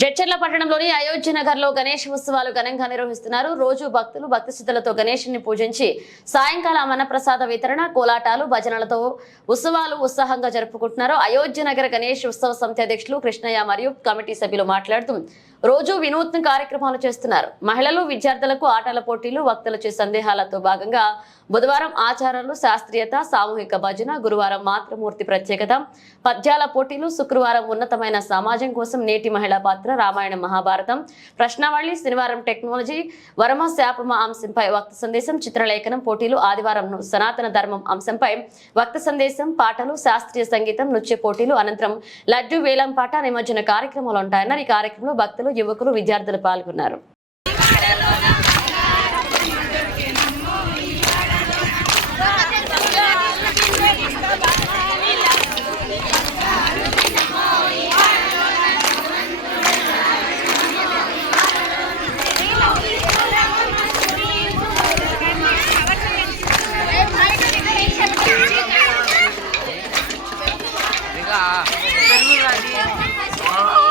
జడ్చర్ల పట్టణంలోని అయోధ్య నగర్లో గణేష్ ఉత్సవాలు ఘనంగా నిర్వహిస్తున్నారు. రోజు భక్తులు భక్తిశుద్ధులతో గణేషుని పూజించి సాయంకాలం అన్నప్రసాద వితరణ కోలాటాలు భజనలతో ఉత్సవాలు ఉత్సాహంగా జరుపుకుంటున్నారు. అయోధ్య నగర గణేష్ ఉత్సవ సమితి అధ్యక్షులు కృష్ణయ్య మరియు కమిటీ సభ్యులు మాట్లాడుతూ రోజు వినూత్న కార్యక్రమాలు చేస్తున్నారు. మహిళలు విద్యార్థులకు ఆటల పోటీలు వక్తలచే సందేహాలతో భాగంగా బుధవారం ఆచారాలు శాస్త్రీయత సామూహిక భజన గురువారం మాతృమూర్తి ప్రత్యేకత పద్యాల పోటీలు శుక్రవారం ఉన్నతమైన సమాజం కోసం నేటి మహిళా పాత్ర రామాయణ మహాభారతం ప్రశ్నావళి శనివారం టెక్నాలజీ వరమ శాపమ అంశంపై వక్త సందేశం చిత్రలేఖనం పోటీలు ఆదివారం సనాతన ధర్మం అంశంపై వక్త సందేశం పాటలు శాస్త్రీయ సంగీతం నృత్య పోటీలు అనంతరం లడ్డు వేలం పాట నిమజ్జన కార్యక్రమాలు ఉంటాయన్నారు. ఈ కార్యక్రమంలో భక్తులు యువకులు విద్యార్థులు పాల్గొన్నారు. เป็นเรื่องะไรดี